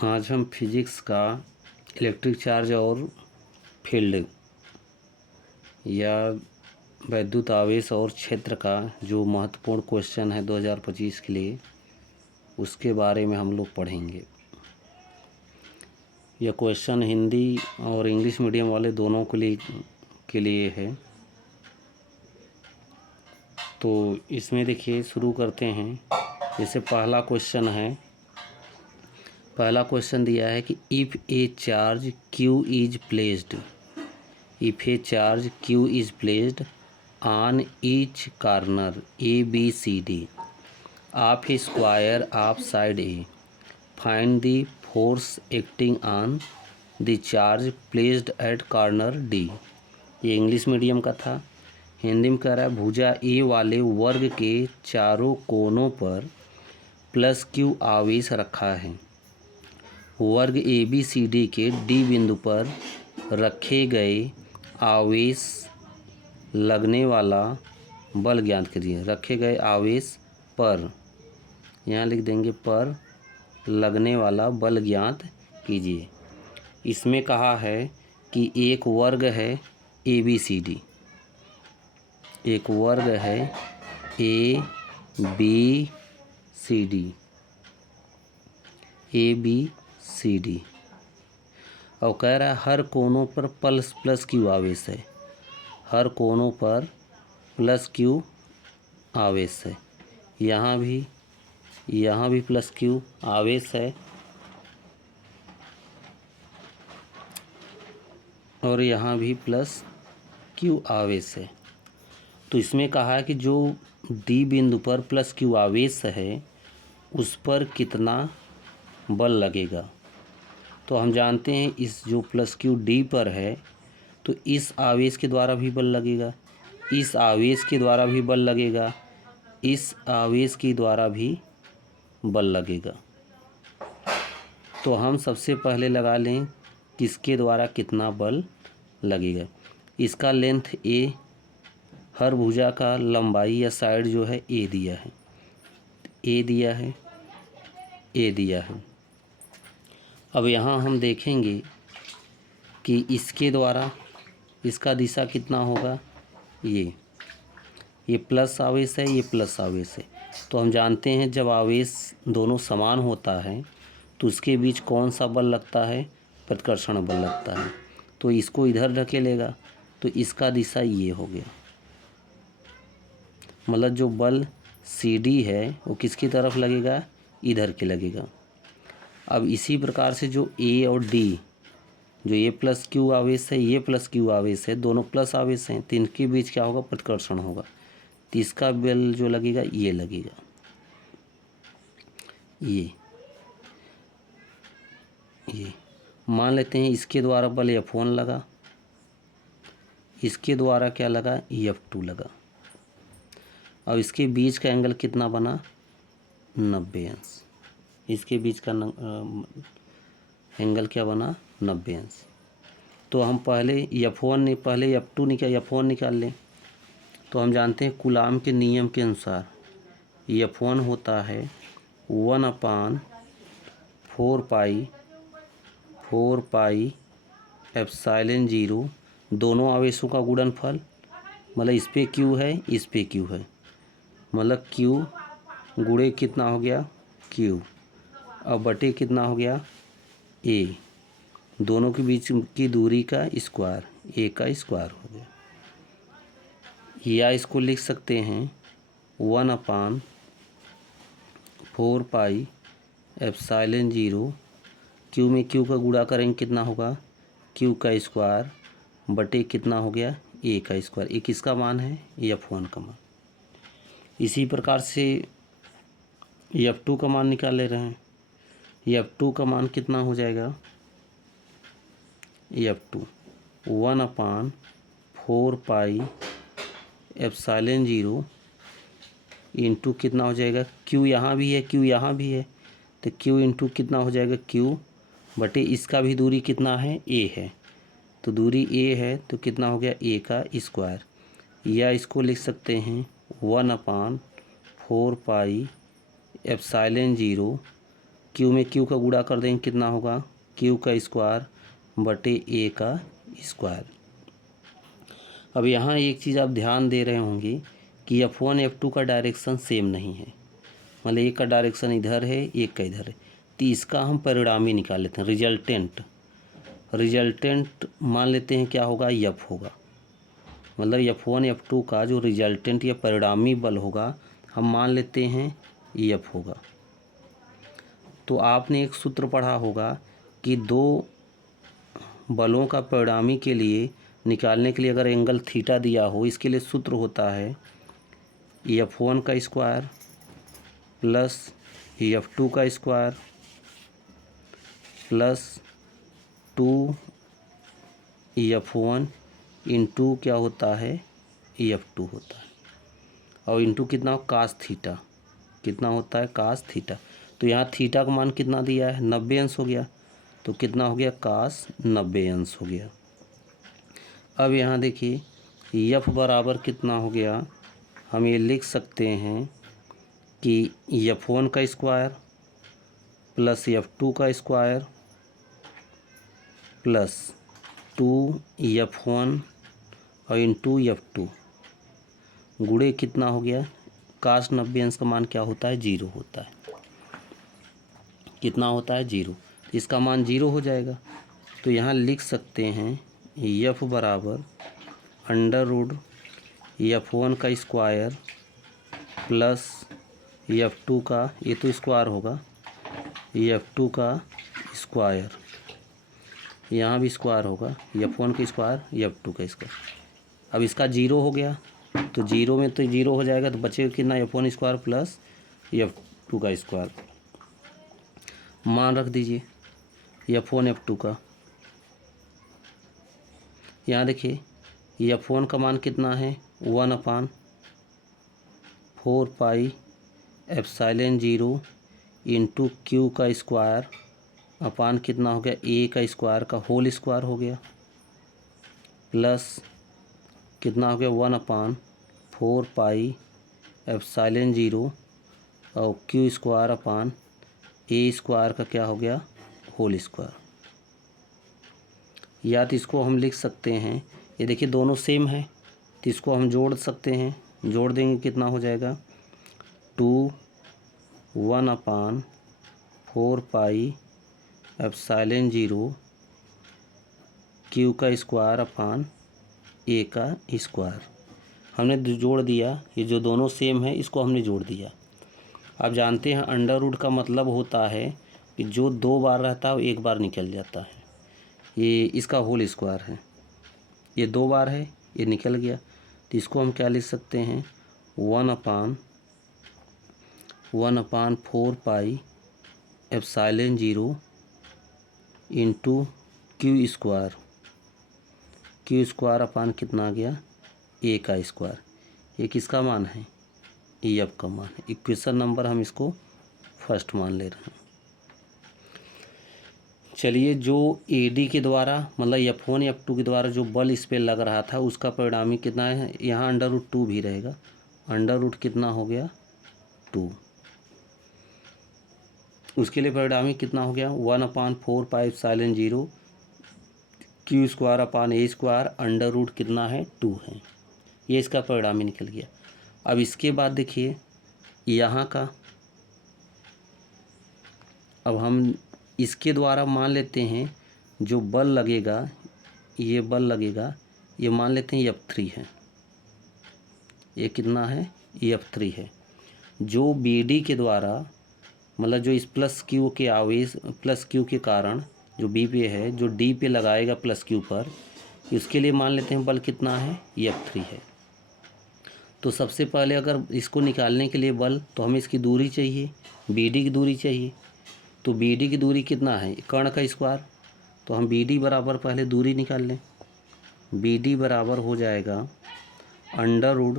आज हम फिजिक्स का इलेक्ट्रिक चार्ज और फील्ड या वैद्युत आवेश और क्षेत्र का जो महत्वपूर्ण क्वेश्चन है 2025 के लिए, उसके बारे में हम लोग पढ़ेंगे। यह क्वेश्चन हिंदी और इंग्लिश मीडियम वाले दोनों के लिए है। तो इसमें देखिए शुरू करते हैं। जैसे पहला क्वेश्चन दिया है कि if A charge Q is placed on each corner ABCD of A square of side A, find the force acting on the charge placed at corner D। ये इंग्लिश मीडियम का था। हिंदी में कह रहा है भुजा ए वाले वर्ग के चारों कोनों पर +Q आवेश रखा है। वर्ग ABCD के D बिंदु पर रखे गए आवेश लगने वाला बल ज्ञात करिए। रखे गए आवेश पर, यहाँ लिख देंगे पर लगने वाला बल ज्ञात कीजिए। इसमें कहा है कि एक वर्ग है ABCD, एक वर्ग है ABCD और कह रहा है हर कोनों पर +Q आवेश है। हर कोनों पर +Q आवेश है। यहाँ भी +Q आवेश है और यहाँ भी +Q आवेश है। तो इसमें कहा है कि जो D बिंदु पर +Q आवेश है उस पर कितना बल लगेगा। तो हम जानते हैं इस जो +Q D पर है तो इस आवेश के द्वारा भी बल लगेगा, इस आवेश के द्वारा भी बल लगेगा, इस आवेश के द्वारा भी बल लगेगा। तो हम सबसे पहले लगा लें किसके द्वारा कितना बल लगेगा। इसका लेंथ A, हर भुजा का लंबाई या साइड जो है A दिया है। अब यहाँ हम देखेंगे कि इसके द्वारा इसका दिशा कितना होगा। ये प्लस आवेश है, ये प्लस आवेश है। तो हम जानते हैं जब आवेश दोनों समान होता है तो उसके बीच कौन सा बल लगता है, प्रतिकर्षण बल लगता है। तो इसको इधर धकेलेगा तो इसका दिशा ये हो गया। मतलब जो बल CD है वो किसकी तरफ लगेगा, इधर के लगेगा। अब इसी प्रकार से जो A और D, जो ये +Q आवेश है, ये +Q आवेश है, दोनों प्लस आवेश हैं, तो इनके बीच क्या होगा, प्रतिकर्षण होगा। तो इसका बल जो लगेगा ये लगेगा, ये मान लेते हैं इसके द्वारा बल F1 लगा, इसके द्वारा क्या लगा, F2 लगा। अब इसके बीच का एंगल कितना बना, 90 अंश। इसके बीच का एंगल क्या बना, 90 अंश। तो हम पहले F2 निकाल लें। तो हम जानते हैं कूलाम के नियम के अनुसार F1 होता है 1/4πε0 दोनों आवेशों का गुणनफल। मतलब इस पे Q है, इस पे Q है, मतलब Q गुणे कितना हो गया, Q, अब बटे कितना हो गया, A, दोनों के बीच की दूरी का स्क्वायर, A का स्क्वायर हो गया। या इसको लिख सकते हैं 1/4πε0, Q में Q का गुणा करेंगे कितना होगा, Q का स्क्वायर बटे कितना हो गया, A का स्क्वायर। ये किसका मान है, F1 का मान। इसी प्रकार से F2 का मान निकाल ले रहे हैं। F2 का मान कितना हो जाएगा, F2 1/4πε0 इंटू कितना हो जाएगा, Q यहाँ भी है, Q यहाँ भी है, तो Q इंटू कितना हो जाएगा, Q बटे इसका भी दूरी कितना है, A है, तो दूरी A है तो कितना हो गया, A का स्क्वायर। या इसको लिख सकते हैं 1/4πε एप्सिलॉन 0 क्यू में क्यू का गुणा कर देंगे, कितना होगा क्यू का स्क्वायर बटे ए का स्क्वायर। अब यहाँ एक चीज़ आप ध्यान दे रहे होंगे कि F1 F2 का डायरेक्शन सेम नहीं है, मतलब एक का डायरेक्शन इधर है एक का इधर है, तो इसका हम परिणामी निकाल लेते हैं, रिजल्टेंट मान लेते हैं क्या होगा F होगा, मतलब F1 F2 का जो रिजल्टेंट या परिणामी बल होगा हम मान लेते हैं F होगा। तो आपने एक सूत्र पढ़ा होगा कि दो बलों का परिणामी के लिए निकालने के लिए अगर एंगल थीटा दिया हो, इसके लिए सूत्र होता है F1 का स्क्वायर प्लस F2 का स्क्वायर प्लस 2F1 इंटू क्या होता है F2 होता है, और इंटू कितना कास थीटा, कितना होता है कास थीटा। तो यहाँ थीटा का मान कितना दिया है 90 अंश हो गया, तो कितना हो गया कास 90 अंश हो गया। अब यहाँ देखिए F बराबर कितना हो गया, हम ये लिख सकते हैं कि F1 का स्क्वायर प्लस F2 का स्क्वायर प्लस 2F1 और इंटू F2 गुणे कितना हो गया कास 90 अंश का मान क्या होता है 0 होता है, कितना होता है 0, तो इसका मान 0 हो जाएगा। तो यहाँ लिख सकते हैं F बराबर अंडर रूट F1 का स्क्वायर प्लस F2 का, ये तो स्क्वायर होगा, F2 का स्क्वायर, यहाँ भी स्क्वायर होगा, F1 का स्क्वायर F2 का स्क्वायर। अब इसका 0 हो गया, तो 0 में तो 0 हो जाएगा, तो बचेगा कितना F1 स्क्वायर प्लस F2 का स्क्वायर। मान रख दीजिए F1 F2 का, यहाँ देखिए F1 का मान कितना है 1/4 पाई एप्सिलॉन 0 इंटू क्यू का स्क्वायर अपान कितना हो गया ए का स्क्वायर का होल स्क्वायर हो गया, प्लस कितना हो गया 1/4 पाई एप्सिलॉन 0 और Q square upon A square का क्या हो गया होल स्क्वायर। या तो इसको हम लिख सकते हैं, ये देखिए दोनों सेम है, तो इसको हम जोड़ सकते हैं, जोड़ देंगे कितना हो जाएगा 1/4 पाई एप्सिलॉन 0 क्यू का स्क्वायर अपान ए का स्क्वायर। हमने जोड़ दिया, ये जो दोनों सेम है इसको हमने जोड़ दिया। आप जानते हैं अंडर रूट का मतलब होता है कि जो 2 बार रहता है वो 1 बार निकल जाता है, ये इसका होल स्क्वायर है, ये 2 बार है ये निकल गया, तो इसको हम क्या लिख सकते हैं 1/4 pi epsilon 0 into Q square अपान कितना आ गया ए का स्क्वायर। ये किसका मान है F का मान है, इक्वेशन नंबर हम इसको फर्स्ट मान ले रहे हैं। चलिए जो AD के द्वारा मतलब F1 F2 के द्वारा जो बल इस पर लग रहा था उसका परिणामी कितना है, यहाँ अंडर रूट 2 भी रहेगा, अंडर रूट कितना हो गया 2, उसके लिए परिणामी कितना हो गया 1/4 pi epsilon 0 Q square upon A square under root कितना है 2 है, ये इसका परिणामी निकल गया। अब इसके बाद देखिए यहाँ का, अब हम इसके द्वारा मान लेते हैं जो बल लगेगा, ये बल लगेगा, ये मान लेते हैं F3 है, ये कितना है F3 है। जो BD के द्वारा मतलब जो इस प्लस क्यू के आवेश प्लस क्यू के कारण जो B पे है जो D पे लगाएगा प्लस क्यू पर, इसके लिए मान लेते हैं बल कितना है F3 है। तो सबसे पहले अगर इसको निकालने के लिए बल तो हमें इसकी दूरी चाहिए, BD की दूरी चाहिए, तो BD की दूरी कितना है कर्ण का स्क्वायर, तो हम BD बराबर पहले दूरी निकाल लें, BD बराबर हो जाएगा अंडर रूट,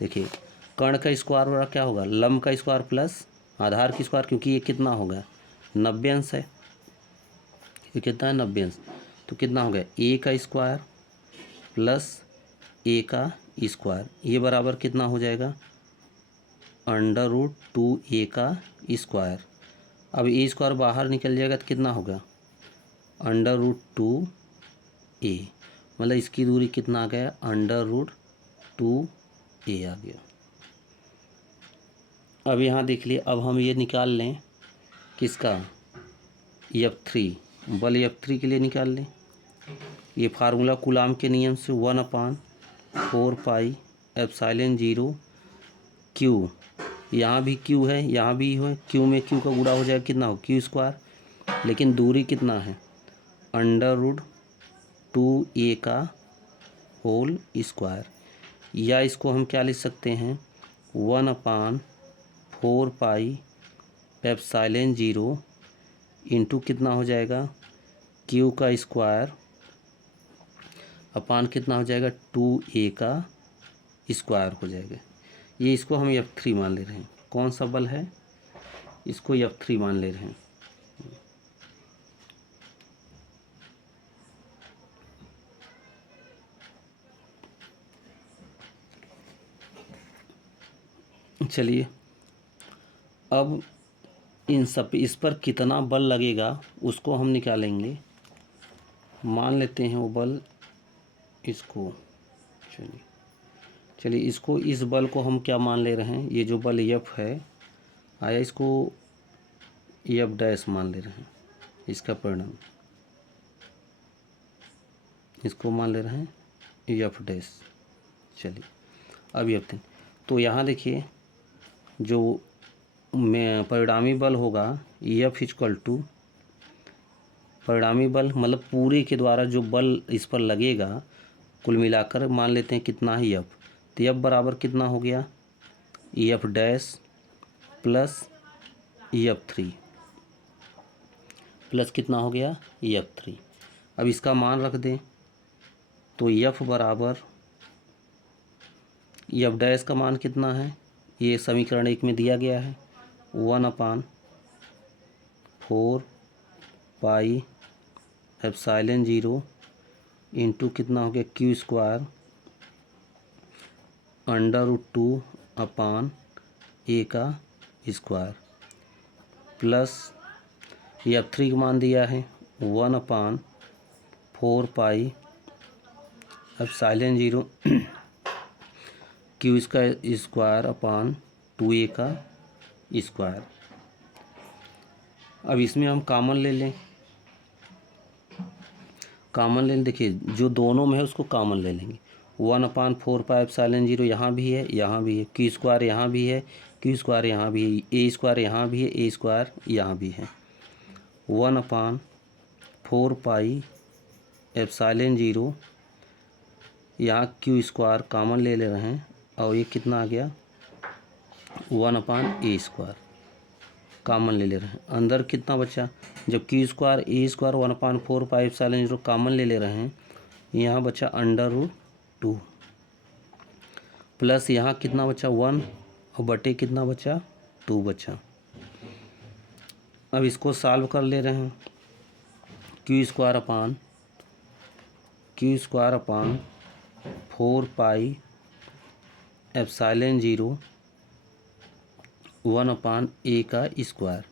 देखिए कर्ण का स्क्वायर बराबर क्या होगा लंब का स्क्वायर प्लस आधार की स्क्वायर, क्योंकि ये कितना होगा 90 अंश है, ये कितना है 90 अंश, तो कितना हो गया ए का स्क्वायर प्लस ए का स्क्वायर, ये बराबर कितना हो जाएगा अंडर रूट 2a का स्क्वायर। अब ए स्क्वायर बाहर निकल जाएगा तो कितना होगा, अंडर रूट 2a, मतलब इसकी दूरी कितना आ गया, अंडर रूट 2a आ गया। अब यहाँ देख लिए, अब हम ये निकाल लें किसका, F3, बल F3 के लिए निकाल लें। ये फार्मूला कूलाम के नियम से 1/4πε0 Q, यहाँ भी Q है, यहाँ भी है, Q में Q का गुणा हो जाएगा, कितना हो, Q स्क्वायर, लेकिन दूरी कितना है, अंडर रूट 2a का होल स्क्वायर, या इसको हम क्या लिख सकते हैं, 1/4πε0 इंटू कितना हो जाएगा, Q का स्क्वायर अपान कितना हो जाएगा, 2a का स्क्वायर हो जाएगा। ये इसको हम F3 मान ले रहे हैं, कौन सा बल है, इसको F3 मान ले रहे हैं। चलिए अब इस पर कितना बल लगेगा उसको हम निकालेंगे। मान लेते हैं वो बल, इसको चलिए इसको, इस बल को हम क्या मान ले रहे हैं, ये जो बल F है आया, इसको F डैश मान ले रहे हैं, इसका परिणाम इसको मान ले रहे हैं F डैश। चलिए अब F3, तो यहाँ देखिए जो में परिणामी बल होगा F इक्वल टू, परिणामी बल मतलब पूरे के द्वारा जो बल इस पर लगेगा कुल मिलाकर मान लेते हैं कितना है F, तो F बराबर कितना हो गया, F dash plus F3 plus कितना हो गया, F3। अब इसका मान रख दें तो F बराबर, F डैश का मान कितना है, ये समीकरण 1 में दिया गया है, 1/4πε0 इंटू कितना हो गया, Q square under root 2/a का स्क्वायर प्लस F3 का मान दिया है 1/4πε0 Q इसका स्क्वायर अपान 2a का स्क्वायर। अब इसमें हम कॉमन ले लें, कॉमन ले लें, देखिए जो दोनों में है उसको कॉमन ले लेंगे, 1/4πε0 यहाँ भी है, यहाँ भी है, Q स्क्वायर यहाँ भी है, Q स्क्वायर यहाँ भी है, A स्क्वायर यहाँ भी है, A स्क्वायर यहाँ भी है, 1/4πε0 यहाँ Q स्क्वायर कॉमन ले ले रहे हैं, और ये कितना आ गया, 1/a स्क्वायर कॉमन ले ले रहे हैं, अंदर कितना बचा, जब Q square A square 1/4πε0 common ले ले रहे हैं, यहाँ बचा अंडर रूट 2 प्लस यहाँ कितना बचा 1 और बटे कितना बचा 2 बचा। अब इसको सॉल्व कर ले रहे हैं, Q स्क्वायर अपान 4πε0 1/a का स्क्वायर,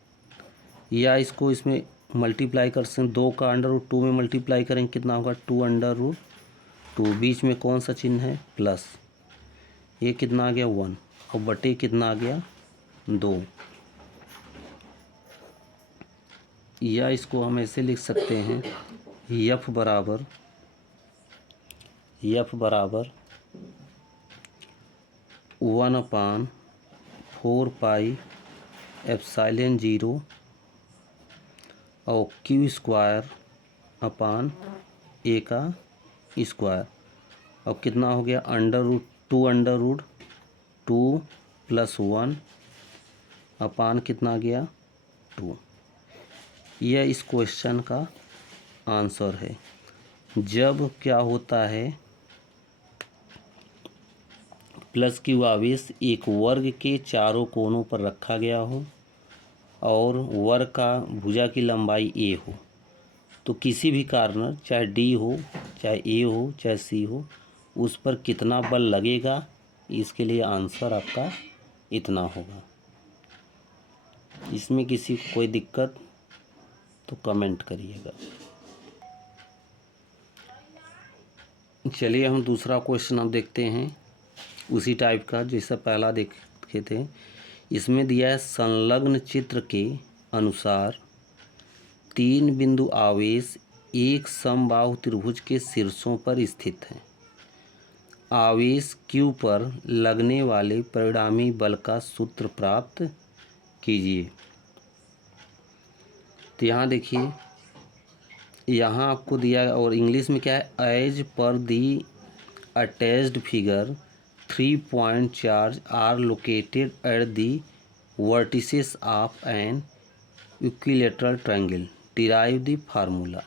या इसको इसमें मल्टीप्लाई कर सकते हैं, 2 का अंडर रूट 2 में मल्टीप्लाई करेंगे कितना होगा, 2 अंडर रूट 2, बीच में कौन सा चिन्ह है, प्लस, ये कितना आ गया 1 और बटे कितना आ गया 2, या इसको हम ऐसे लिख सकते हैं, F बराबर 1/4πε0 और Q स्क्वायर अपान a का स्क्वायर, अब कितना हो गया अंडर रूट 2 प्लस 1 अपान कितना गया 2। यह इस क्वेश्चन का आंसर है। जब क्या होता है, प्लस Q आवेश एक वर्ग के चारों कोनों पर रखा गया हो और वर्ग का भुजा की लंबाई a हो, तो किसी भी कारण चाहे D हो, चाहे A हो, चाहे C हो, उस पर कितना बल लगेगा, इसके लिए आंसर आपका इतना होगा। इसमें किसी को कोई दिक्कत तो कमेंट करिएगा। चलिए हम दूसरा क्वेश्चन अब देखते हैं, उसी टाइप का जैसा पहला देखे थे। इसमें दिया है संलग्न चित्र के अनुसार 3 बिंदु आवेश एक समबाहु त्रिभुज के शीर्षों पर स्थित हैं। आवेश Q पर लगने वाले परिणामी बल का सूत्र प्राप्त कीजिए। तो यहाँ देखिए, यहाँ आपको दिया और इंग्लिश में क्या है, as per the attached figure 3 point charge are located at the vertices of an equilateral triangle derive the formula.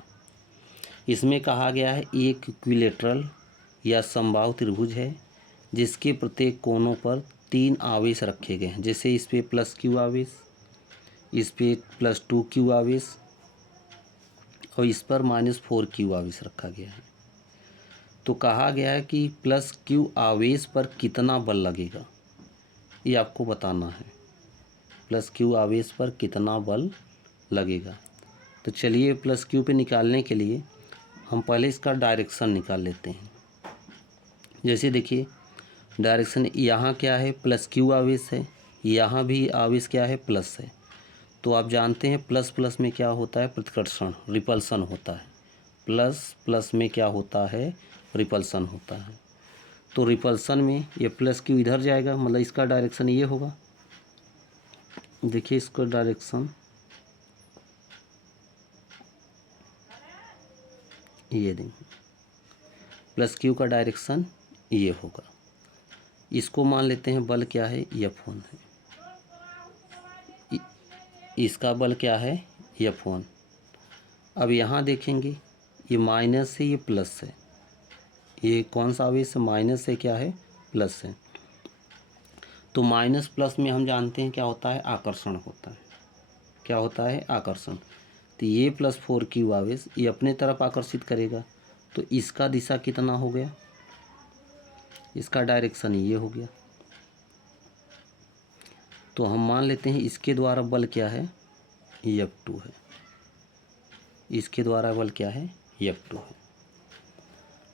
इसमें कहा गया है एक इक्विलेटरल या समबाहु त्रिभुज है जिसके प्रत्येक कोनों पर 3 आवेश रखे गए हैं। जैसे इस पे +Q आवेश, इस पे +2Q आवेश और इस पर -4Q आवेश रखा गया है। तो कहा गया है कि +Q आवेश पर कितना बल लगेगा, ये आपको बताना है। +Q आवेश पर कितना बल लगेगा। तो चलिए +Q पे निकालने के लिए हम पहले इसका डायरेक्शन निकाल लेते हैं। जैसे देखिए डायरेक्शन यहाँ क्या है, +Q आवेश है, यहाँ भी आवेश क्या है, प्लस है। तो आप जानते हैं प्लस प्लस में क्या होता है, प्रतिकर्षण, रिपल्सन होता है। प्लस प्लस में क्या होता है, रिपल्सन होता है। तो रिपल्सन में ये +Q इधर जाएगा, मतलब इसका डायरेक्शन ये होगा। देखिए इसका डायरेक्शन ये देखिए +Q का डायरेक्शन ये होगा। इसको मान लेते हैं बल क्या है, F1 है। इसका बल क्या है, F1। अब यहाँ देखेंगे ये माइनस है, ये प्लस है। ये कौन सा आवेश है, माइनस है, क्या है, प्लस है। तो माइनस प्लस में हम जानते हैं क्या होता है, आकर्षण होता है। क्या होता है, आकर्षण। तो ये +4Q आवेश ये अपने तरफ आकर्षित करेगा। तो इसका दिशा कितना हो गया, इसका डायरेक्शन ये हो गया। तो हम मान लेते हैं इसके द्वारा बल क्या है, F2 है। इसके द्वारा बल क्या है, F2 है।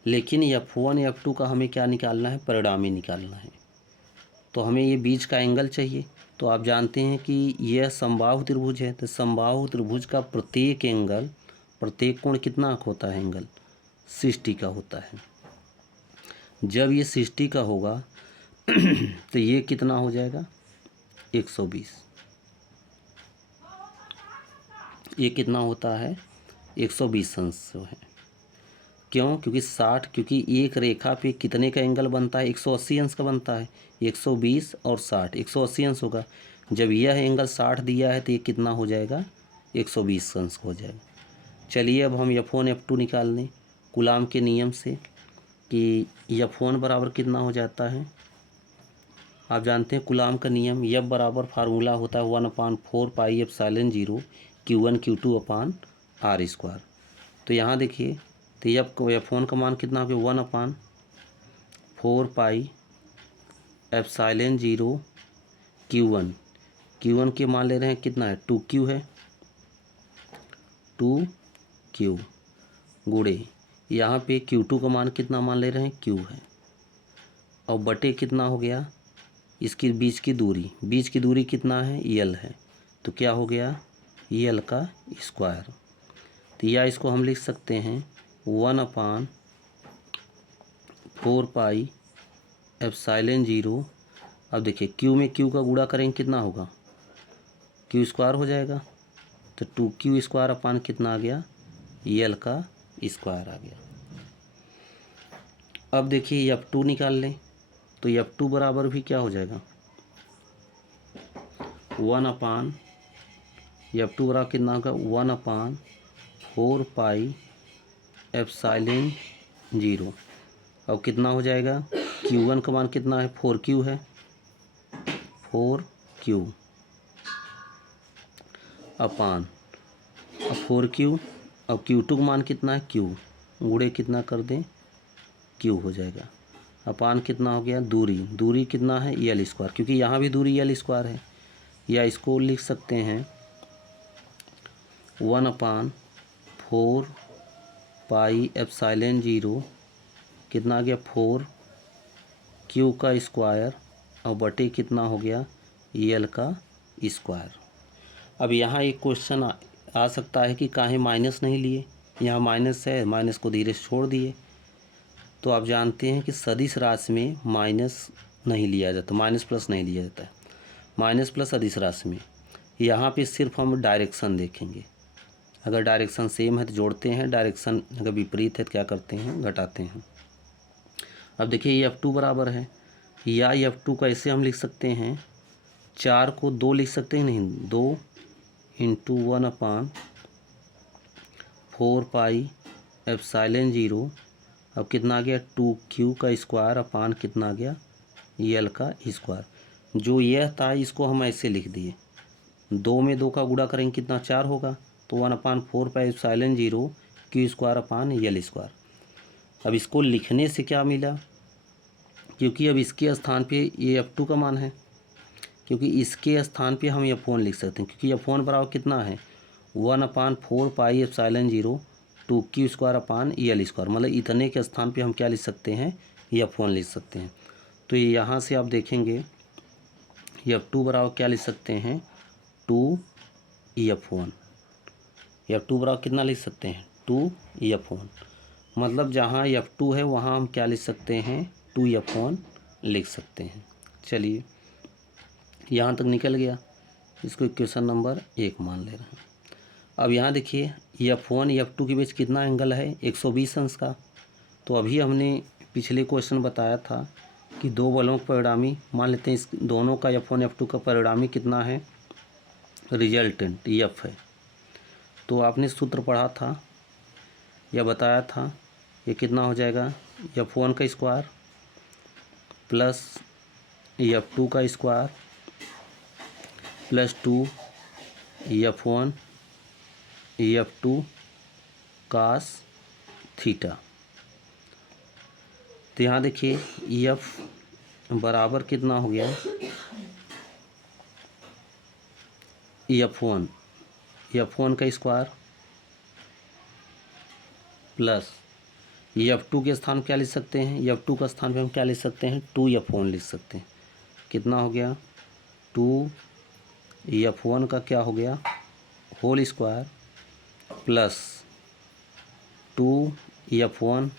लेकिन F1 F2 का हमें क्या निकालना है, परिणामी निकालना है। तो हमें ये बीच का एंगल चाहिए। तो आप जानते हैं कि यह समबाहु त्रिभुज है। तो समबाहु त्रिभुज का प्रत्येक एंगल, प्रत्येक कोण कितना होता है, एंगल 60 का होता है। जब ये 60 का होगा तो ये कितना हो जाएगा, 120। ये कितना होता है, 120 अंश है। क्यों, क्योंकि 60, क्योंकि एक रेखा पे कितने का एंगल बनता है, 180 अंश का बनता है। 120 और 60, 180 अंश होगा। जब यह एंगल 60 दिया है तो ये कितना हो जाएगा, 120 अंश हो जाएगा। चलिए अब हम F1 F2 निकाल लें कूलाम के नियम से कि F1 बराबर कितना हो जाता है। आप जानते हैं कूलाम का नियम, F बराबर फार्मूला होता है 1/4πε0 Q1 Q2 अपान R²। तो यहाँ देखिए, तो F1 का मान कितना हो गया, 1/4πε0 Q1 के मान ले रहे हैं कितना है, 2Q है, 2Q गुणे यहाँ पे Q2 का मान कितना मान ले रहे हैं, Q है, और बटे कितना हो गया, इसकी बीच की दूरी कितना है, L है। तो क्या हो गया, L का स्क्वायर। तो या इसको हम लिख सकते हैं 1/4πε0। अब देखिए Q में Q का गुणा करेंगे कितना होगा, Q स्क्वायर हो जाएगा। तो 2Q स्क्वायर अपान कितना आ गया, L का स्क्वायर आ गया। अब देखिए F2 निकाल लें। तो F2 बराबर भी क्या हो जाएगा, F2 बराबर कितना होगा, 1/4πε0। अब कितना हो जाएगा, Q1 का मान कितना है, 4Q है, 4Q अपान, अब 4Q, अब Q2 का मान कितना है, Q गुणे कितना कर दें, Q हो जाएगा। अपान कितना हो गया दूरी, दूरी कितना है यल स्क्वायर, क्योंकि यहाँ भी दूरी यल स्क्वायर है। या इसको लिख सकते हैं 1/4 पाई एप्सिलॉन 0 कितना आ गया 4 क्यू का स्क्वायर और बटे कितना हो गया यल का स्क्वायर। अब यहाँ एक क्वेश्चन आ सकता है कि काहे माइनस नहीं लिए, यहाँ माइनस है, माइनस को धीरे से छोड़ दिए। तो आप जानते हैं कि सदिश राशि में माइनस नहीं लिया जाता, माइनस प्लस नहीं लिया जाता है। माइनस प्लस सदिश राशि में यहाँ पे सिर्फ हम डायरेक्शन देखेंगे। अगर डायरेक्शन सेम है तो जोड़ते हैं, डायरेक्शन अगर विपरीत है तो क्या करते हैं घटाते हैं। अब देखिए ये F2 बराबर है, या F2 कैसे हम लिख सकते हैं, 4 को 2 लिख सकते हैं, नहीं 2 इंटू 1/4 पाई एप्सिलॉन 0। अब कितना आ गया 2Q का स्क्वायर अपान कितना आ गया यल का स्क्वायर। जो यह था इसको हम ऐसे लिख दिए, 2 में 2 का गुणा करेंगे कितना 4 होगा, तो 1/4 pi epsilon 0 Q square upon यल स्क्वायर। अब इसको लिखने से क्या मिला, क्योंकि अब इसके स्थान पे ये F2 का मान है, क्योंकि इसके स्थान पे हम F1 लिख सकते हैं, क्योंकि F1 बराबर कितना है 1/4 pi epsilon 0 2Q square upon यल स्क्वायर। मतलब इतने के स्थान पे हम क्या लिख सकते हैं F1 लिख सकते हैं। तो यहाँ से आप देखेंगे F2 बराबर क्या लिख सकते हैं 2F1। F2 बराबर कितना लिख सकते हैं 2F1। मतलब जहाँ F2 है वहाँ हम क्या लिख सकते हैं 2F1 लिख सकते हैं। चलिए यहाँ तक निकल गया, इसको इक्वेशन नंबर 1 मान ले रहे हैं। अब यहाँ देखिए F1 F2 के बीच कितना एंगल है 120 अंश का। तो अभी हमने पिछले क्वेश्चन बताया था कि दो बलों का परिणामी, मान लेते हैं इस दोनों का F1 F2 का परिणामी कितना है रिजल्टेंट F है। तो आपने सूत्र पढ़ा था या बताया था, ये कितना हो जाएगा F1 का स्क्वायर प्लस F2 का square plus 2F1 F2 cos theta. तो यहाँ देखिए F बराबर कितना हो गया F1 का स्क्वायर प्लस F2 के स्थान क्या लिख सकते हैं, F2 का स्थान पे हम क्या लिख सकते हैं 2F1 लिख सकते हैं। कितना हो गया 2F1 का क्या हो गया whole square plus 2F1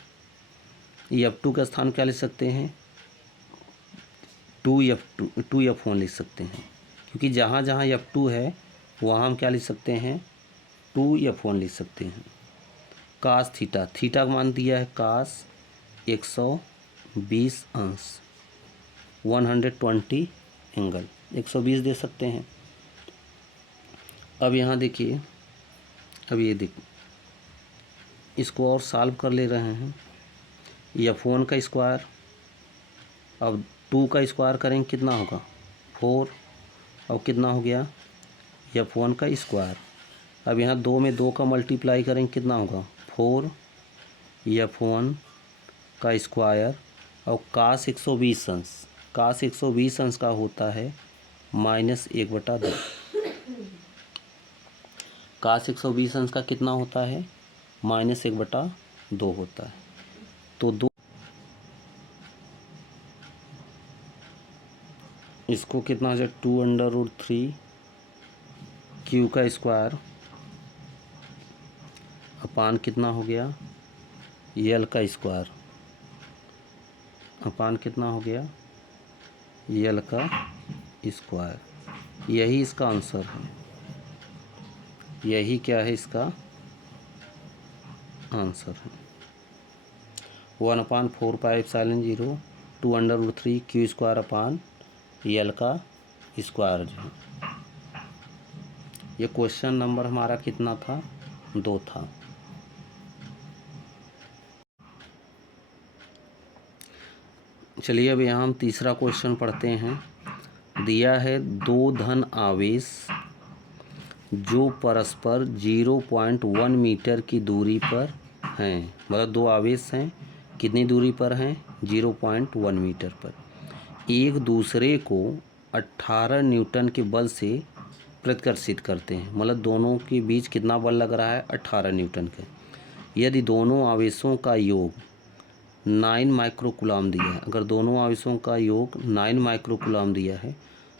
F2 का स्थान क्या लिख सकते हैं 2F1 लिख सकते हैं, क्योंकि जहाँ जहाँ F2 है वहाँ हम क्या लिख सकते हैं 2F1 लिख सकते हैं। कास थीटा, थीटा का मान दिया है कास 120 अंश 120 एंगल 120 दे सकते हैं। अब यहाँ देखिए, अब ये देखिए इसको और सॉल्व कर ले रहे हैं। F1 का स्क्वायर, अब 2 का स्क्वायर करेंगे कितना होगा 4, और कितना हो गया F1 का स्क्वायर। अब यहाँ 2 में 2 का मल्टीप्लाई करेंगे कितना होगा 4F1 का स्क्वायर और कास 120 अंश, कास 120 अंश का होता है -1/2। कास 120 अंश का कितना होता है -1/2 होता है। तो 2 इसको कितना हो जाए 2√3 Q का स्क्वायर अपान कितना हो गया यल का स्क्वायर अपान कितना हो गया यल का स्क्वायर। यही इसका आंसर है, यही क्या है इसका आंसर है 1/4 pi epsilon 0 2√3 Q square upon L का स्क्वायर जो है। ये क्वेश्चन नंबर हमारा कितना था 2 था। चलिए अब यहाँ हम तीसरा क्वेश्चन पढ़ते हैं। दिया है 2 धन आवेश जो परस्पर 0.1 मीटर की दूरी पर हैं, मतलब 2 आवेश हैं कितनी दूरी पर हैं? 0.1 मीटर पर। एक दूसरे को 18 न्यूटन के बल से प्रतिकर्षित करते हैं, मतलब दोनों के बीच कितना बल लग रहा है? 18 न्यूटन का। यदि दोनों आवेशों का योग 9 माइक्रोकूलम दिया है, अगर दोनों आवेशों का योग 9 माइक्रोकूलम दिया है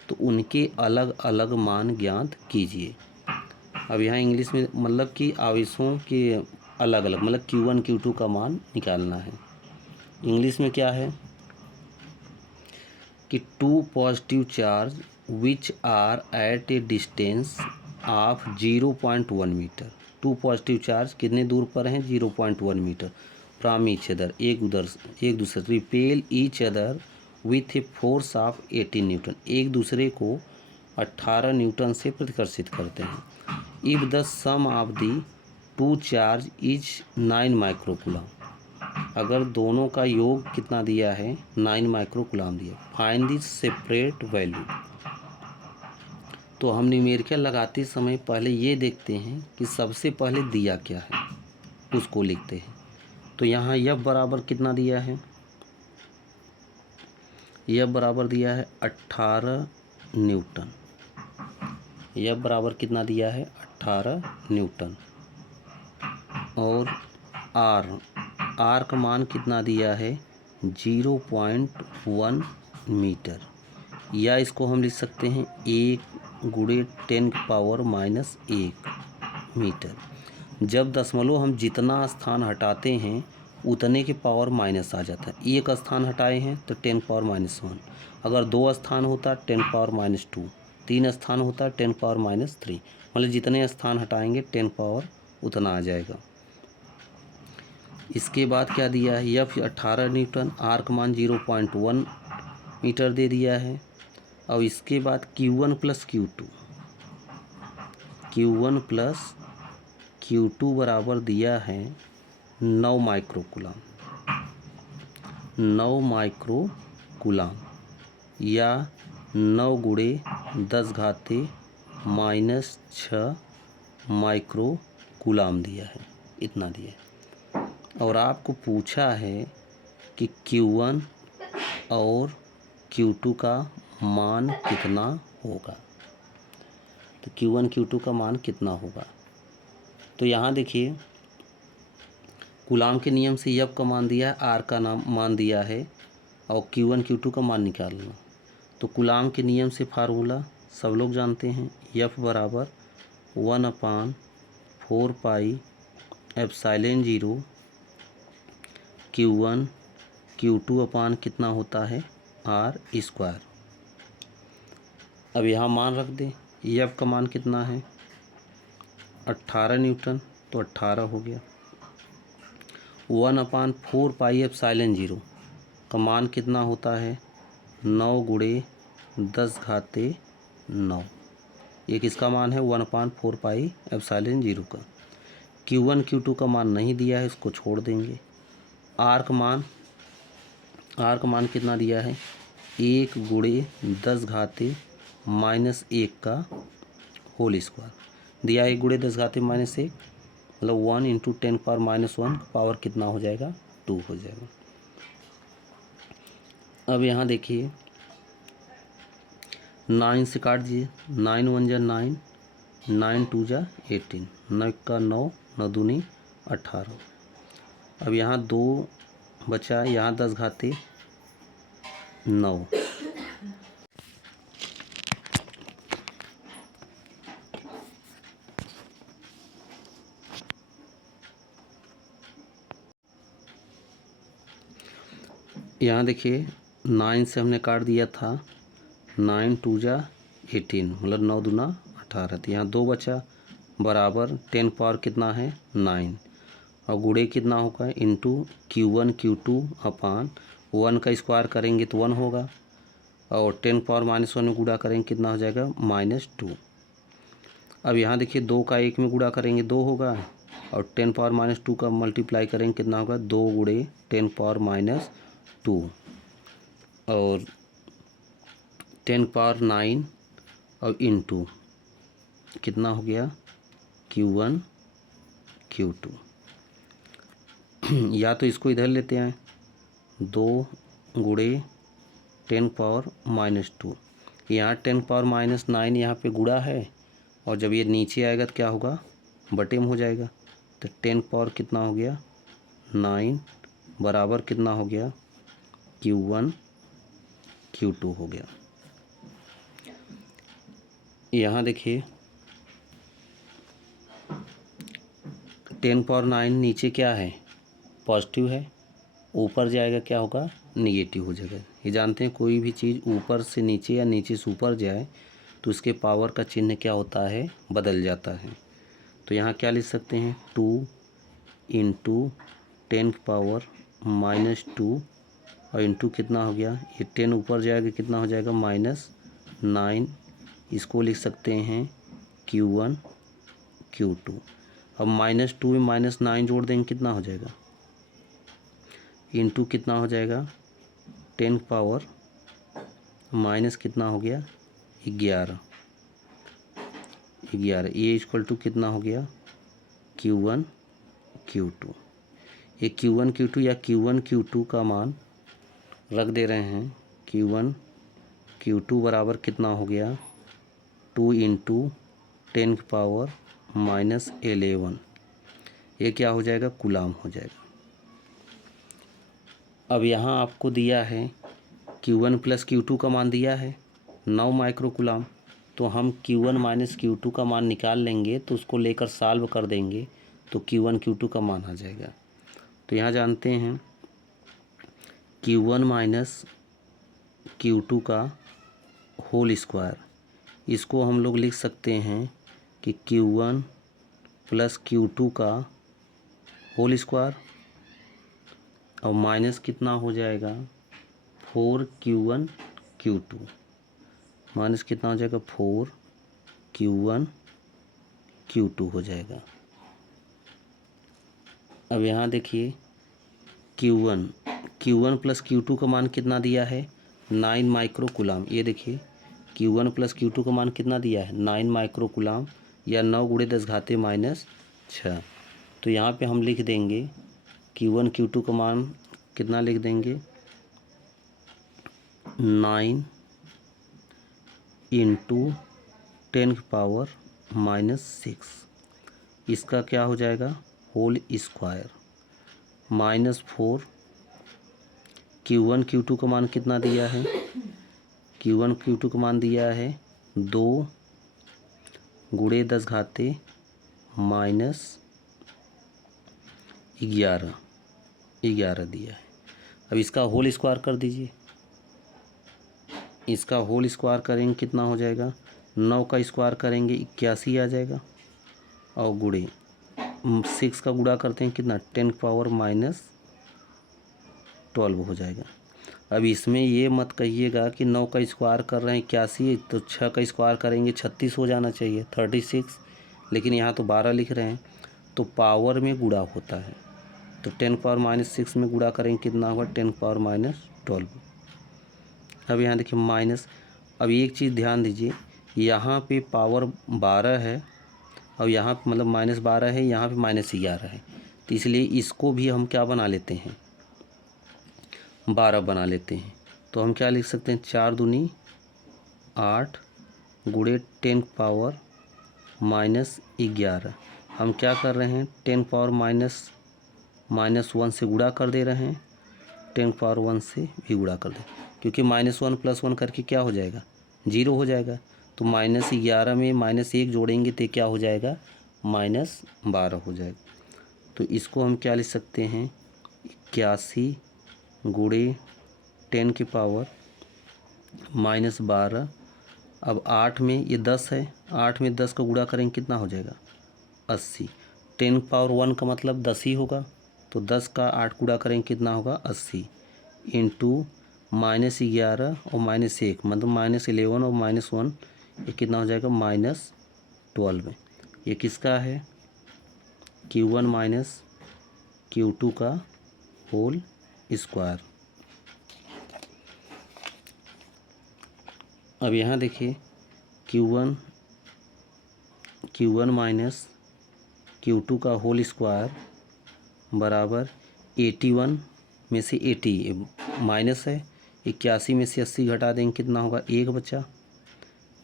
तो उनके अलग अलग मान ज्ञात कीजिए। अब यहाँ इंग्लिश में मतलब कि आवेशों के अलग अलग, मतलब Q1 Q2 का मान निकालना है। इंग्लिश में क्या है कि 2 positive charge which are at a distance of 0.1 metre. 2 positive charge कितने दूर पर हैं? 0.1 मीटर फ्रॉम ईच अदर, एक दूसरे repel each other with a force of 18 newton, एक दूसरे को 18 न्यूटन से प्रतिकर्षित करते हैं। If the sum of the two charge is 9 microcoulomb, अगर दोनों का योग कितना दिया है? 9 माइक्रोकूलम दिया। Find the separate value. तो हम न्यूमेरिकल लगाते समय पहले ये देखते हैं कि सबसे पहले दिया क्या है, उसको लिखते हैं। तो यहाँ F बराबर कितना दिया है? F बराबर दिया है 18 न्यूटन। F बराबर कितना दिया है? 18 न्यूटन। और R का मान कितना दिया है? 0.1 मीटर, या इसको हम लिख सकते हैं 1 गुणे 10⁻⁻1 मीटर। जब दशमलव हम जितना स्थान हटाते हैं उतने के पावर माइनस आ जाता है। एक स्थान हटाए हैं तो 10⁻⁻1, अगर 2 स्थान होता 10⁻⁻2, 3 स्थान होता 10⁻⁻3, मतलब जितने स्थान हटाएंगे 10 पावर उतना आ जाएगा। इसके बाद क्या दिया है? F 18 न्यूटन, R का मान 0.1 मीटर दे दिया है। और इसके बाद Q1 प्लस Q2 बराबर दिया है 9 माइक्रोकूलम, 9 माइक्रोकूलम, या 9 गुणे 10⁻⁻6 माइक्रोकूलम दिया है, इतना दिया है। और आपको पूछा है कि Q1 और Q2 का मान कितना होगा, तो Q1 Q2 का मान कितना होगा? तो यहाँ देखिए कूलाम के नियम से F का मान दिया है, R का मान दिया है, और Q1 Q2 का मान निकालना। तो कूलाम के नियम से फार्मूला सब लोग जानते हैं, F बराबर 1/4πε0 Q1 Q2 अपान कितना होता है? R²। अब यहाँ मान रख दे। F का मान कितना है? 18 न्यूटन, तो 18 हो गया। 1/4πε0 का मान कितना होता है? 9 गुणे 10⁻⁹। ये किसका मान है? 1/4πε0 का। Q1 Q2 का मान नहीं दिया है, इसको छोड़ देंगे। R का मान कितना दिया है? 1 गुणे 10⁻⁻1 का होल स्क्वायर दिया है। 1 गुणे 10⁻⁻1 मतलब 1 × 10⁻⁻1 पावर कितना हो जाएगा? 2 हो जाएगा। अब यहाँ देखिए 9 से काट दीजिए, 9 × 1 = 9, 9 × 2 = 18, 9 का 9, 9 दूनी 18। अब यहाँ 2 बचा, यहाँ 10⁻⁹ 9। यहाँ देखिए 9 से हमने काट दिया था, 9 × 2 = 18 मतलब 9 दूना 18। तो यहाँ 2 बचा, बराबर 10 पावर कितना है? 9, और गुणे कितना होगा? इंटू Q1 Q2 अपान 1 का स्क्वायर करेंगे तो 1 होगा, और 10⁻⁻1 में गुणा करेंगे कितना हो जाएगा? -2। अब यहाँ देखिए 2 का 1 में गुणा करेंगे 2 होगा, और 10⁻⁻2 का मल्टीप्लाई करेंगे कितना होगा? 2 गुणे 10⁻⁻2 और 10⁻9 और इंटू कितना हो गया? Q1 Q2। या तो इसको इधर लेते आएँ, 2 गुणे 10⁻²। यहाँ 10⁻⁹ यहाँ पे गुणा है, और जब ये नीचे आएगा तो क्या होगा, बटे में हो जाएगा। तो 10 कितना हो गया 9 बराबर कितना हो गया Q1 Q2 हो गया। यहाँ देखिए 10⁻⁹ नीचे क्या है, पॉजिटिव है, ऊपर जाएगा क्या होगा, निगेटिव हो जाएगा। ये जानते हैं कोई भी चीज़ ऊपर से नीचे या नीचे से ऊपर जाए तो उसके पावर का चिन्ह क्या होता है, बदल जाता है। तो यहाँ क्या लिख सकते हैं, 2 × 10⁻⁻² और इंटू कितना हो गया, ये 10 ऊपर जाएगा कितना हो जाएगा -9। इसको लिख सकते हैं Q1 Q2। अब -2 में -9 जोड़ देंगे कितना हो जाएगा, इंटू कितना हो जाएगा 10⁻, माइनस कितना हो गया 11। ये इक्वल टू कितना हो गया Q1 Q2। ये Q1 Q2 या Q1 Q2 का मान रख दे रहे हैं। Q1 Q2 बराबर कितना हो गया 2 × 10⁻⁻11। ये क्या हो जाएगा, कूलाम हो जाएगा। अब यहाँ आपको दिया है Q1 + Q2 का मान दिया है 9 माइक्रो कूलाम। तो हम Q1 - Q2 का मान निकाल लेंगे, तो उसको लेकर सॉल्व कर देंगे तो Q1 Q2 का मान आ जाएगा। तो यहाँ जानते हैं Q1 - Q2 का होल स्क्वायर, इसको हम लोग लिख सकते हैं कि Q1 + Q2 का होल स्क्वायर, और माइनस कितना हो जाएगा 4Q1 Q2, माइनस कितना हो जाएगा 4Q1 Q2 हो जाएगा। अब यहाँ देखिए Q1 + Q2 का मान कितना दिया है 9 माइक्रो कूलाम। ये देखिए Q1 + Q2 का मान कितना दिया है 9 माइक्रो कूलाम, या 9 × 10⁻⁶। तो यहाँ पे हम लिख देंगे Q1 Q2 का मान कितना लिख देंगे 9 × 10⁻⁻6। इसका क्या हो जाएगा होल स्क्वायर, -4। Q1 Q2 का मान कितना दिया है, Q1 Q2 का मान दिया है 2 × 10⁻11 दिया है। अब इसका होल स्क्वायर कर दीजिए, इसका होल स्क्वायर करेंगे कितना हो जाएगा, 9 का स्क्वायर करेंगे 81 आ जाएगा, और गुणे 6 का गुणा करते हैं कितना 10⁻⁻12 हो जाएगा। अब इसमें ये मत कहिएगा कि 9 का स्क्वायर कर रहे हैं 81, तो 6 का स्क्वायर करेंगे 36 हो जाना चाहिए 36, लेकिन यहाँ तो 12 लिख रहे हैं। तो पावर में गुणा होता है, तो 10⁻⁻6 में गुणा करेंगे कितना होगा 10⁻⁻12। अब यहाँ देखिए माइनस। अब एक चीज़ ध्यान दीजिए, यहाँ पे पावर 12 है और यहाँ पे मतलब -12 है, यहाँ पे -11 है, तो इसलिए इसको भी हम क्या बना लेते हैं 12 बना लेते हैं। तो हम क्या लिख सकते हैं 4 दूनी 8 × 10⁻⁻11। हम क्या कर रहे हैं 10⁻⁻1 से गुणा कर दे रहे हैं, 10⁻1 से भी गुणा कर दें, क्योंकि -1 + 1 करके क्या हो जाएगा 0 हो जाएगा। तो -11 में -1 जोड़ेंगे तो क्या हो जाएगा -12 हो जाएगा। तो इसको हम क्या लिख सकते हैं 81 × 10⁻⁻12। अब 8 में ये 10 है, 8 में 10 का गुणा करेंगे कितना हो जाएगा 80। 10⁻1 का मतलब 10 ही होगा, तो 10 का 8 गुणा करेंगे कितना होगा 80, इंटू -11 और -1 मतलब -11 और -1, ये कितना हो जाएगा -12। ये किसका है Q1 - Q2 का होल स्क्वायर। अब यहाँ देखिए Q1 - Q2 का होल स्क्वायर बराबर 81 में से 80 माइनस है, 81 में से 80 घटा देंगे कितना होगा, 1 बचा,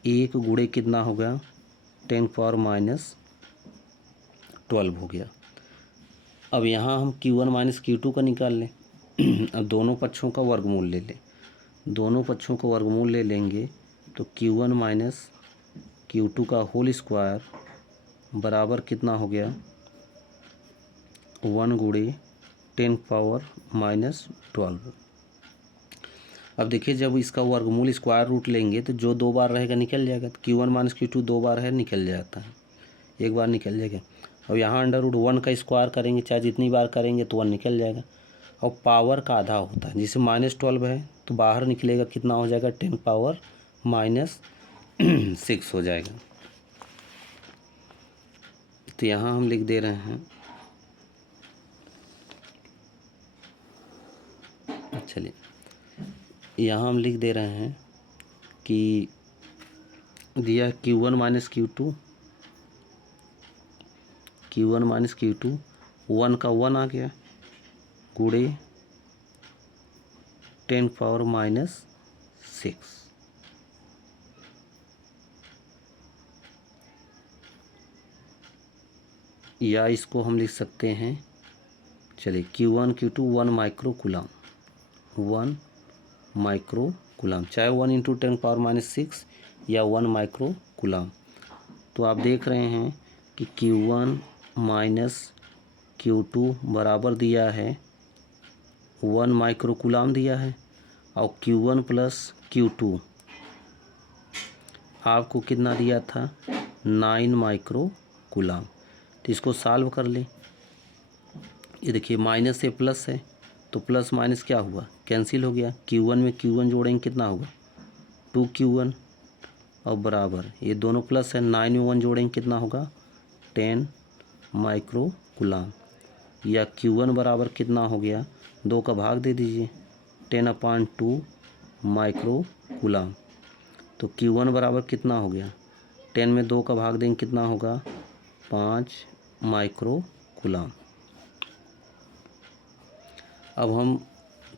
1 गुणे कितना हो गया 10 पावर माइनस 12 हो गया। अब यहाँ हम Q1 माइनस Q2 का निकाल लें। अब दोनों पक्षों का वर्गमूल ले लें, दोनों पक्षों का वर्गमूल ले लेंगे तो Q1 माइनस Q2 का होल स्क्वायर बराबर कितना हो गया 1 गुणे 10 पावर माइनस 12। अब देखिए जब इसका वर्गमूल स्क्वायर रूट लेंगे तो जो 2 बार रहेगा निकल जाएगा। तो Q1 माइनस Q2 2 बार है, निकल जाता है, एक बार निकल जाएगा। अब यहाँ अंडर रूट 1 का स्क्वायर करेंगे, चाहे जितनी बार करेंगे तो 1 निकल जाएगा। और पावर का आधा होता है, जैसे -12 है तो बाहर निकलेगा कितना हो जाएगा 10 पावर माइनस 6 हो जाएगा। तो यहाँ हम लिख दे रहे हैं, चलिए यहाँ हम लिख दे रहे हैं कि दिया Q1 minus Q2, Q1 minus Q2 1 का 1 आ गया गुणे 10 पावर माइनस 6। या इसको हम लिख सकते हैं, चलिए Q1 Q2 1 micro coulomb, 1 micro coulomb, चाहे 1 इंटू 10 पावर माइनस 6 या 1 माइक्रो कूलम। तो आप देख रहे हैं कि Q1 माइनस Q2 बराबर दिया है 1 माइक्रो कूलम दिया है, और Q1 प्लस Q2 आपको कितना दिया था 9 माइक्रो कूलम। तो इसको सॉल्व कर लें। ये देखिए माइनस से प्लस है तो प्लस माइनस क्या हुआ, कैंसिल हो गया। Q1 में Q1 जोड़ेंगे कितना होगा 2Q1, और बराबर ये दोनों प्लस है, 9 में 1 जोड़ेंगे कितना होगा 10 माइक्रो कूलम। या Q1 बराबर कितना हो गया, 2 का भाग दे दीजिए, 10/2 माइक्रो कूलम। तो Q1 बराबर कितना हो गया, 10 में 2 का भाग देंगे कितना होगा 5 माइक्रो कूलम। अब हम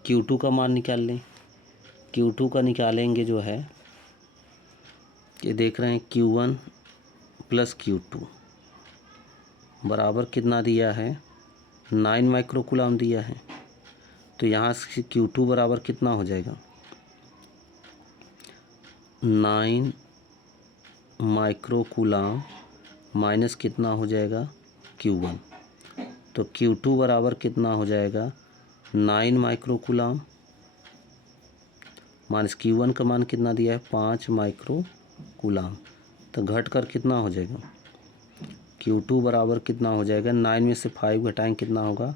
Q2 का मान निकाल लें। Q2 का निकालेंगे जो है, ये देख रहे हैं Q1 प्लस Q2 बराबर कितना दिया है 9 माइक्रो कूलम दिया है। तो यहाँ से Q2 बराबर कितना हो जाएगा 9 माइक्रो कूलम माइनस कितना हो जाएगा Q1। तो Q2 बराबर कितना हो जाएगा 9 माइक्रो कूलम माइनस Q1 का मान कितना दिया है 5 माइक्रो कूलम। तो घट कर कितना हो जाएगा Q2 बराबर कितना हो जाएगा, 9 में से 5 घटाएं कितना होगा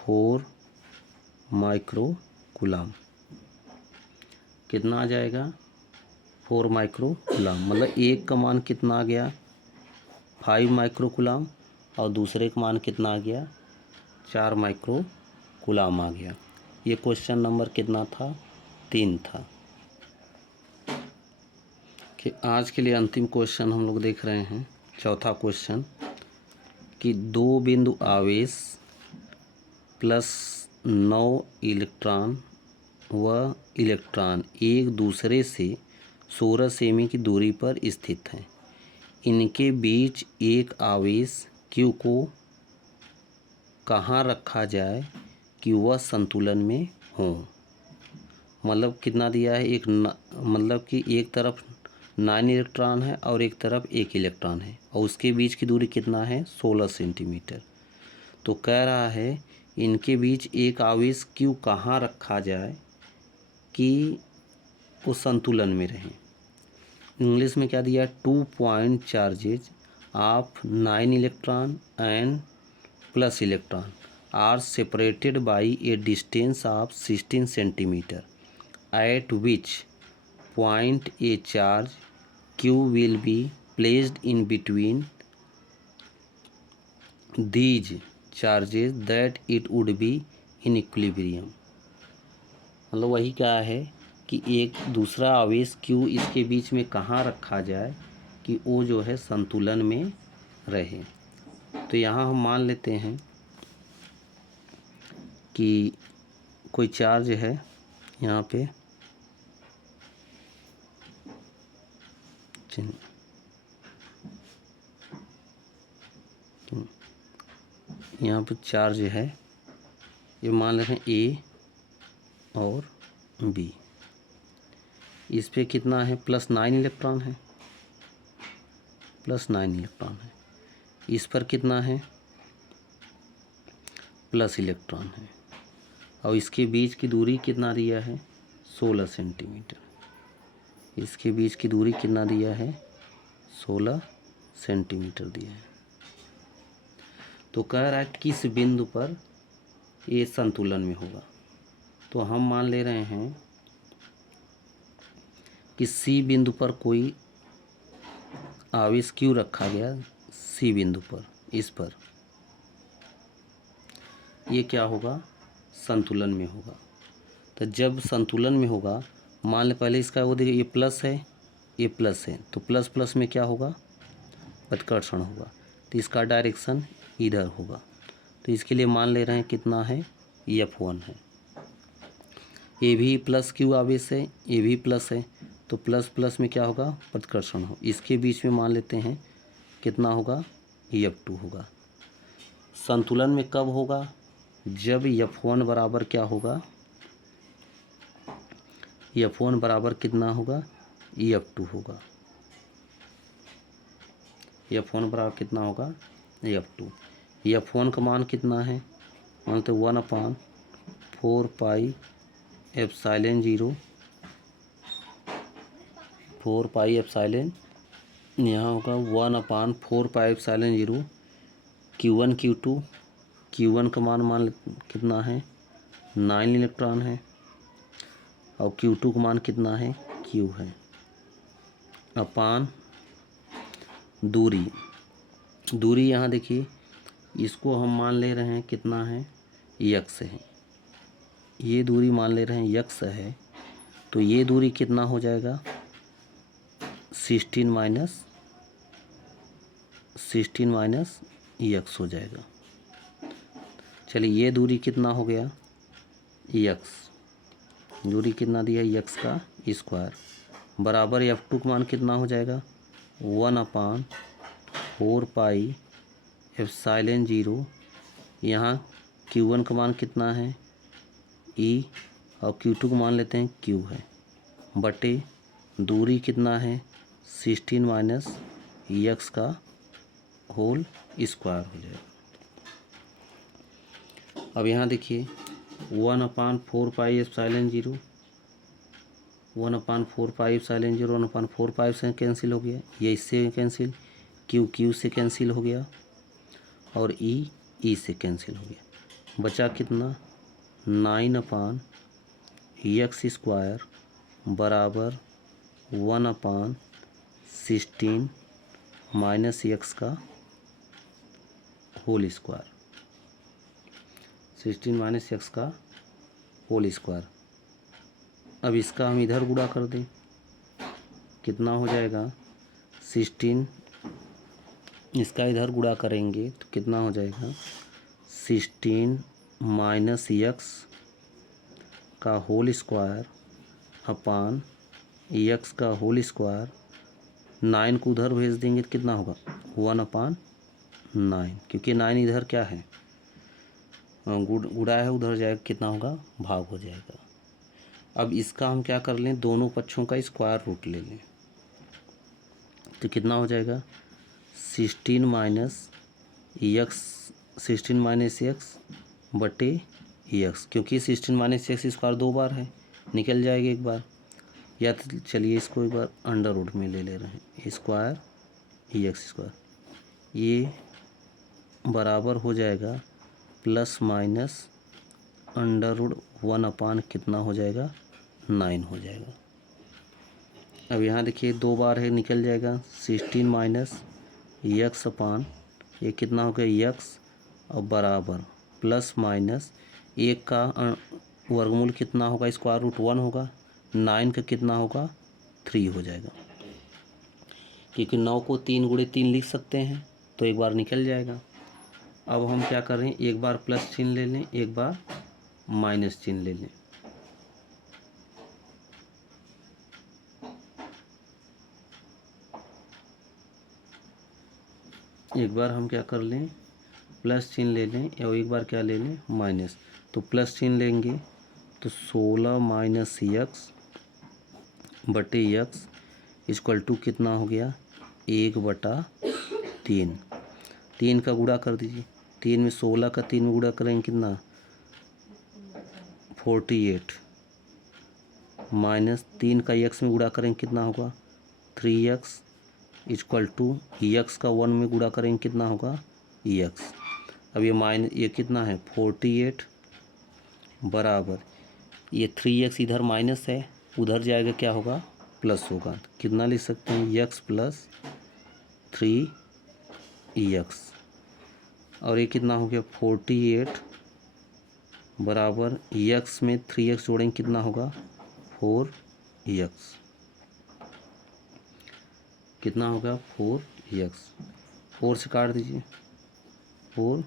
4 माइक्रो कूलम। कितना आ जाएगा 4 माइक्रो कूलम। मतलब एक का मान कितना आ गया 5 माइक्रो कूलम और दूसरे का मान कितना आ गया 4 माइक्रो कूलम आ गया। ये क्वेश्चन नंबर कितना था 3 था। कि आज के लिए अंतिम क्वेश्चन हम लोग देख रहे हैं, चौथा क्वेश्चन, कि 2 बिंदु आवेश प्लस 9 इलेक्ट्रॉन व इलेक्ट्रॉन एक दूसरे से 16 सेमी की दूरी पर स्थित हैं। इनके बीच एक आवेश Q को कहाँ रखा जाए कि वह संतुलन में हो। मतलब कितना दिया है, मतलब कि एक तरफ 9 इलेक्ट्रॉन है और एक तरफ 1 इलेक्ट्रॉन है, और उसके बीच की दूरी कितना है 16 सेंटीमीटर। तो कह रहा है इनके बीच एक आवेश Q कहाँ रखा जाए कि वो संतुलन में रहे। इंग्लिश में क्या दिया, 2 point charges of 9 electron and plus electron are separated by a distance of 16 centimetre at which point a charge Q will be placed in between these charges that it would be in equilibrium। मतलब वही क्या है कि एक दूसरा आवेश Q इसके बीच में कहाँ रखा जाए कि वो जो है संतुलन में रहे। तो यहाँ हम मान लेते हैं कि कोई चार्ज है यहाँ पे, यहाँ पे चार्ज है, ये मान लेते हैं ए और बी। इस पे कितना है, +9 इलेक्ट्रॉन है, +9 इलेक्ट्रॉन है। इस पर कितना है, प्लस इलेक्ट्रॉन है। और इसके बीच की दूरी कितना दिया है, 16 सेंटीमीटर। इसके बीच की दूरी कितना दिया है, 16 सेंटीमीटर दिया है। तो कह रहा है किस बिंदु पर ये संतुलन में होगा। तो हम मान ले रहे हैं कि सी बिंदु पर कोई आवेश क्यों रखा गया, सी बिंदु पर, इस पर ये क्या होगा, संतुलन में होगा। तो जब संतुलन में होगा, मान ले पहले इसका वो देखिए, ये प्लस है, ये प्लस है, तो प्लस प्लस में क्या होगा, प्रतिकर्षण होगा। तो इसका डायरेक्शन इधर होगा। तो इसके लिए मान ले रहे हैं कितना है, F1 है। ये भी प्लस क्यू आवेश है, ये भी प्लस है, तो प्लस प्लस में क्या होगा, प्रतिकर्षण हो। इसके बीच में मान लेते हैं कितना होगा, F2 होगा। संतुलन में कब होगा, जब F1 बराबर क्या होगा, F1 बराबर कितना होगा, F2 होगा। F1 बराबर कितना होगा, F2। F1 का मान कितना है, मानते 1/4 पाई एप्सिलॉन 0, 4 पाई एप्सिलॉन, यहाँ होगा 1/4 pi epsilon 0 Q1 Q2। Q1 का मान कितना है, 9 इलेक्ट्रॉन है, और Q2 का मान कितना है, Q है, अपान दूरी यहाँ देखिए, इसको हम मान ले रहे हैं कितना है, x है। ये दूरी मान ले रहे हैं x है, तो ये दूरी कितना हो जाएगा, 16 माइनस x हो जाएगा। चलिए ये दूरी कितना हो गया, x दूरी कितना दिया, x का स्क्वायर बराबर F2 का मान कितना हो जाएगा, 1/4 पाई एप्सिलॉन 0। यहाँ Q1 का मान कितना है, E, और Q2 को मान लेते हैं Q है, बटे दूरी कितना है, 16 माइनस x का होल स्क्वायर हो जाएगा। अब यहाँ देखिए 1/4 पाई एप्सिलॉन 0, 1/4 पाई एप्सिलॉन 0, 1/4 पाई से कैंसिल हो गया, ये इससे कैंसिल, Q से कैंसिल हो गया, और E से कैंसिल हो गया। बचा कितना, 9/x² बराबर 1/16 माइनस x का होल स्क्वायर, 16 माइनस x का होल स्क्वायर। अब इसका हम इधर गुणा कर दें, कितना हो जाएगा, 16, इसका इधर गुणा करेंगे तो कितना हो जाएगा, 16 माइनस x का होल स्क्वायर अपान x का होल स्क्वायर। 9 को उधर भेज देंगे तो कितना होगा, 1/9, क्योंकि 9 इधर क्या है, गुणा है, उधर जाएगा कितना होगा, भाग हो जाएगा। अब इसका हम क्या कर लें, दोनों पक्षों का स्क्वायर रूट ले लें, तो कितना हो जाएगा, 16 माइनस x बटे x, क्योंकि 16 माइनस x स्क्वायर 2 बार है, निकल जाएगा एक बार, या तो चलिए इसको एक बार अंडर रूट में ले रहे हैं, स्क्वायर x², ये बराबर हो जाएगा प्लस माइनस अंडर रूट 1 कितना हो जाएगा, 9 हो जाएगा। अब यहाँ देखिए 2 बार है, निकल जाएगा, 16 माइनस x अपान ये कितना हो गया, x, और बराबर प्लस माइनस 1 का वर्गमूल कितना होगा, स्क्वायर रूट 1 होगा, 9 का कितना होगा, 3 हो जाएगा, क्योंकि 9 को 3 × 3 लिख सकते हैं, तो एक बार निकल जाएगा। अब हम क्या कर रहे हैं, एक बार प्लस चिन्ह ले लें, एक बार माइनस चिन्ह ले लें। एक बार हम क्या कर लें, प्लस चिन्ह ले लें, और एक बार क्या ले लें, माइनस। तो प्लस चिन्ह लेंगे तो 16 माइनस यक्स बटे यक्स इक्वल टू कितना हो गया, 1/3। 3 का गुणा कर दीजिए, 3 में 16 का 3 में गुणा करेंगे कितना, 48 माइनस 3 का यक्स में गुणा करेंगे कितना होगा, 3x इक्वल टू यक्स का 1 में गुणा करेंगे कितना होगा, यक्स। अब ये कितना है, 48 बराबर ये 3x इधर माइनस है, उधर जाएगा क्या होगा, प्लस होगा। तो कितना लिख सकते हैं, यक्स प्लस 3x। और ये कितना हो गया, 48 बराबर यक्स में 3x जोड़ेंगे कितना होगा, 4x। कितना होगा, 4x। 4 से काट दीजिए, 4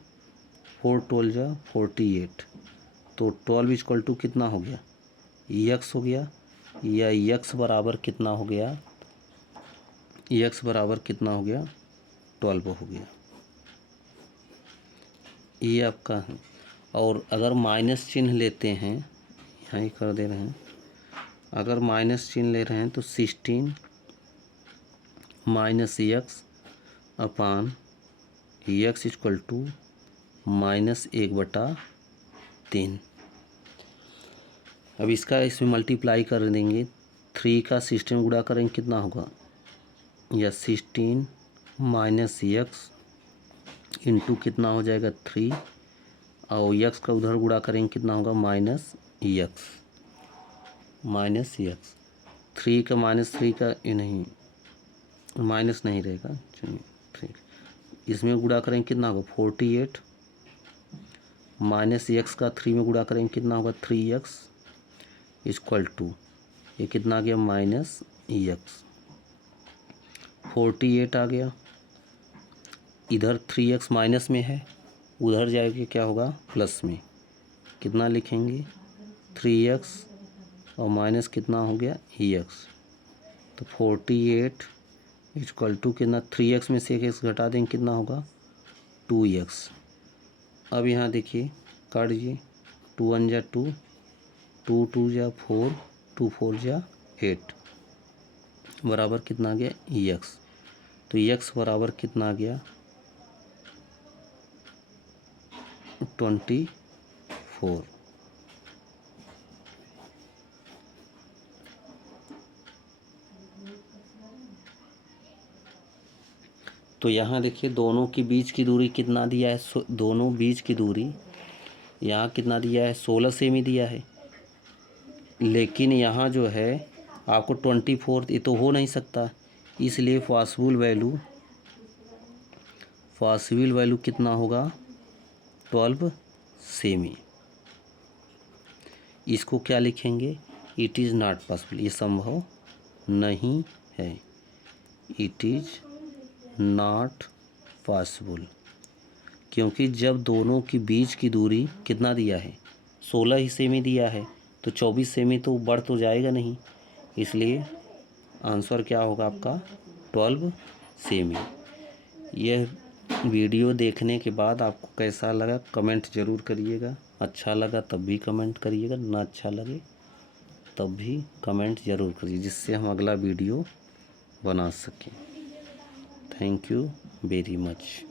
12 जा 48। तो 12 इक्वल टू कितना हो गया, यक्स हो गया, या यक्स बराबर कितना हो गया, यक्स बराबर कितना हो गया, 12 हो गया। ये आपका है। और अगर माइनस चिन्ह लेते हैं, यहाँ ही कर दे रहे हैं, अगर माइनस चिन्ह ले रहे हैं तो 16 minus x upon x equal to -1/3। अब इसमें मल्टीप्लाई कर देंगे, 3 का 16 गुणा करेंगे कितना होगा, या 16 माइनस यक्स इंटू कितना हो जाएगा 3, और यक्स का उधर गुणा करेंगे कितना होगा, माइनस यक्स। 3 का -3 का ये नहीं, माइनस नहीं रहेगा, चलिए ठीक। इसमें गुणा करेंगे कितना होगा, 48 माइनस यक्स का 3 में गुणा करेंगे कितना होगा, 3x इक्वल टू ये कितना आ गया, माइनस यक्स। 48 आ गया, इधर 3x माइनस में है, उधर जाएगा क्या होगा, प्लस में। कितना लिखेंगे, 3x और माइनस कितना हो गया, x। तो 48 इक्वल टू कितना, 3x में से 1x घटा देंगे कितना होगा, 2x। अब यहाँ देखिए काट दीजिए, 2 1 जा 2, 2 2 जा 4, 2 4 जा 8 बराबर कितना आ गया, x। तो x बराबर कितना आ गया, 24। तो यहाँ देखिए दोनों के बीच की दूरी कितना दिया है, दोनों बीच की दूरी यहाँ कितना दिया है, 16 सेमी दिया है। लेकिन यहाँ जो है आपको 24, ये तो हो नहीं सकता, इसलिए पॉसिबल वैल्यू कितना होगा, 12 सेमी। इसको क्या लिखेंगे, इट इज़ नॉट पॉसिबल, ये संभव नहीं है, इट इज़ नॉट पॉसिबल। क्योंकि जब दोनों के बीच की दूरी कितना दिया है, 16 ही सेमी दिया है, तो 24 सेमी तो बढ़ तो जाएगा नहीं, इसलिए आंसर क्या होगा आपका, 12 सेमी। यह वीडियो देखने के बाद आपको कैसा लगा कमेंट ज़रूर करिएगा। अच्छा लगा तब भी कमेंट करिएगा, ना अच्छा लगे तब भी कमेंट ज़रूर करिए, जिससे हम अगला वीडियो बना सकें। Thank you very much.